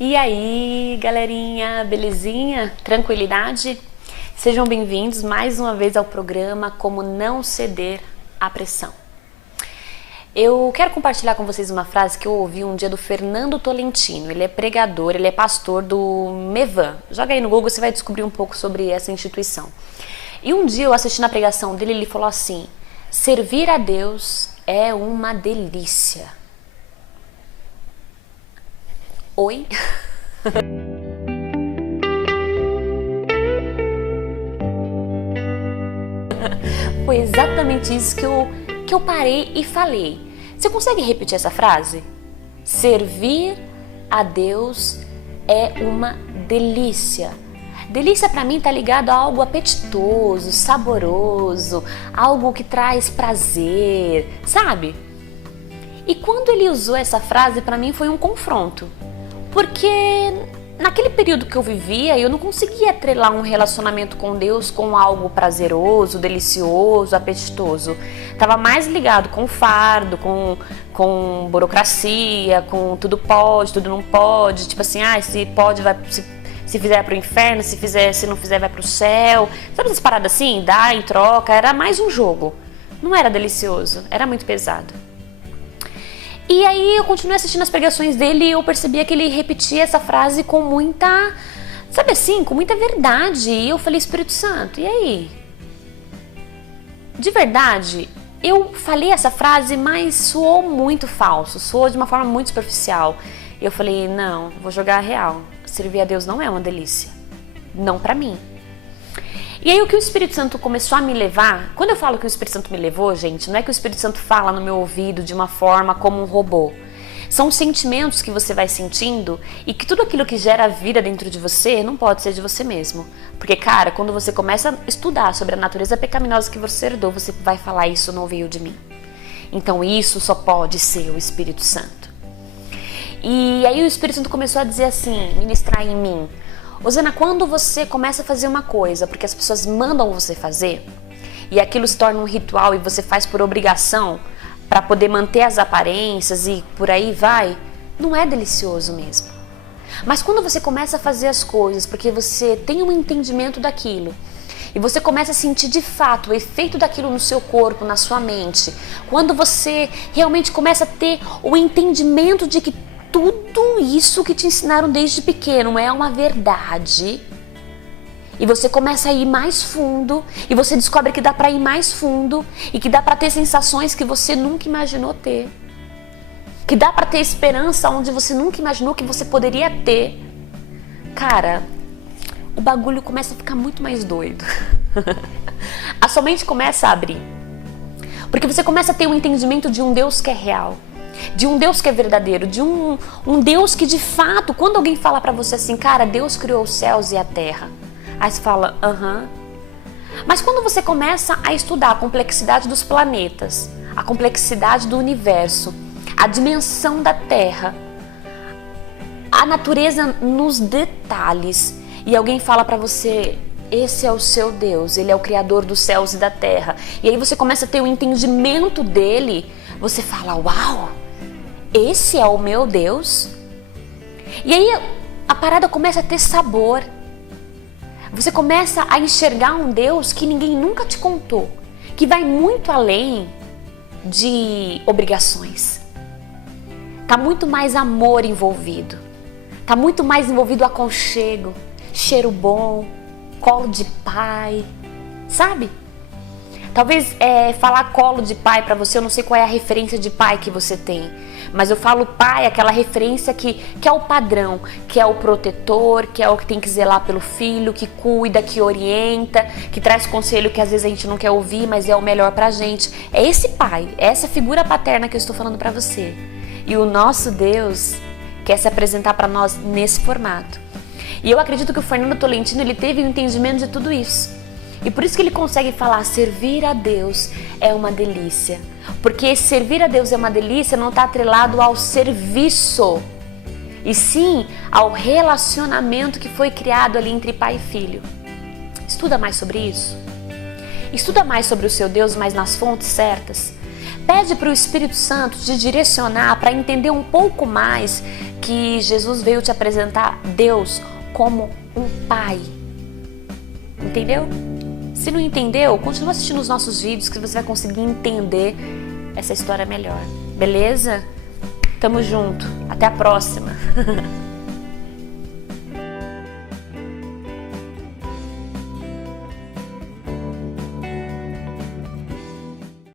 E aí, galerinha, belezinha? Tranquilidade? Sejam bem-vindos mais uma vez ao programa Como Não Ceder à Pressão. Eu quero compartilhar com vocês uma frase que eu ouvi um dia do Fernando Tolentino. Ele é pregador, ele é pastor do Mevan. Joga aí no Google, você vai descobrir um pouco sobre essa instituição. E um dia eu assistindo a pregação dele, ele falou assim: servir a Deus é uma delícia. Oi? Foi exatamente isso que eu parei e falei. Você consegue repetir essa frase? Servir a Deus é uma delícia. Delícia para mim tá ligado a algo apetitoso, saboroso, algo que traz prazer, sabe? E quando ele usou essa frase, para mim foi um confronto. Porque naquele período que eu vivia, eu não conseguia atrelar um relacionamento com Deus com algo prazeroso, delicioso, apetitoso. Tava mais ligado com fardo, com burocracia, com tudo pode, tudo não pode. Tipo assim, se pode, vai, se fizer pro inferno, se não fizer vai pro céu. Sabe essas paradas assim? Dá em troca, era mais um jogo. Não era delicioso, era muito pesado. E aí eu continuei assistindo as pregações dele e eu percebia que ele repetia essa frase com muita, sabe assim, com muita verdade. E eu falei: Espírito Santo, e aí? De verdade, eu falei essa frase, mas soou muito falso, soou de uma forma muito superficial. E eu falei: não, vou jogar a real. Servir a Deus não é uma delícia. Não pra mim. E aí o que o Espírito Santo começou a me levar, quando eu falo que o Espírito Santo me levou, gente, não é que o Espírito Santo fala no meu ouvido de uma forma como um robô. São sentimentos que você vai sentindo e que tudo aquilo que gera vida dentro de você não pode ser de você mesmo. Porque, cara, quando você começa a estudar sobre a natureza pecaminosa que você herdou, você vai falar: isso não veio de mim. Então isso só pode ser o Espírito Santo. E aí o Espírito Santo começou a dizer assim, ministrar em mim: Osana, quando você começa a fazer uma coisa porque as pessoas mandam você fazer e aquilo se torna um ritual e você faz por obrigação para poder manter as aparências e por aí vai, não é delicioso mesmo. Mas quando você começa a fazer as coisas porque você tem um entendimento daquilo e você começa a sentir de fato o efeito daquilo no seu corpo, na sua mente, quando você realmente começa a ter o entendimento de que tudo isso que te ensinaram desde pequeno é uma verdade, e você começa a ir mais fundo e você descobre que dá para ir mais fundo e que dá para ter sensações que você nunca imaginou ter, que dá para ter esperança onde você nunca imaginou que você poderia ter. Cara, o bagulho começa a ficar muito mais doido. A sua mente começa a abrir, porque você começa a ter um entendimento de um Deus que é real, de um Deus que é verdadeiro, de um Deus que de fato, quando alguém fala pra você assim: cara, Deus criou os céus e a terra, aí você fala: aham. Mas quando você começa a estudar a complexidade dos planetas, a complexidade do universo, a dimensão da terra, a natureza nos detalhes, e alguém fala pra você: esse é o seu Deus, ele é o criador dos céus e da terra, e aí você começa a ter o entendimento dele, você fala: uau, esse é o meu Deus? E aí a parada começa a ter sabor. Você começa a enxergar um Deus que ninguém nunca te contou, que vai muito além de obrigações. Tá muito mais amor envolvido. Tá muito mais envolvido aconchego, cheiro bom, colo de pai, sabe? Talvez falar colo de pai pra você, eu não sei qual é a referência de pai que você tem, mas eu falo pai, aquela referência que é o padrão, que é o protetor, que é o que tem que zelar pelo filho, que cuida, que orienta, que traz conselho que às vezes a gente não quer ouvir, mas é o melhor pra gente. É esse pai, é essa figura paterna que eu estou falando pra você. E o nosso Deus quer se apresentar pra nós nesse formato. E eu acredito que o Fernando Tolentino, ele teve um entendimento de tudo isso. E por isso que ele consegue falar: servir a Deus é uma delícia. Porque servir a Deus é uma delícia não está atrelado ao serviço, e sim ao relacionamento que foi criado ali entre pai e filho. Estuda mais sobre isso. Estuda mais sobre o seu Deus, mas nas fontes certas. pede para o Espírito Santo te direcionar para entender um pouco mais que Jesus veio te apresentar Deus como um pai. Entendeu? Se não entendeu, continua assistindo os nossos vídeos que você vai conseguir entender essa história melhor. Beleza? Tamo junto. Até a próxima.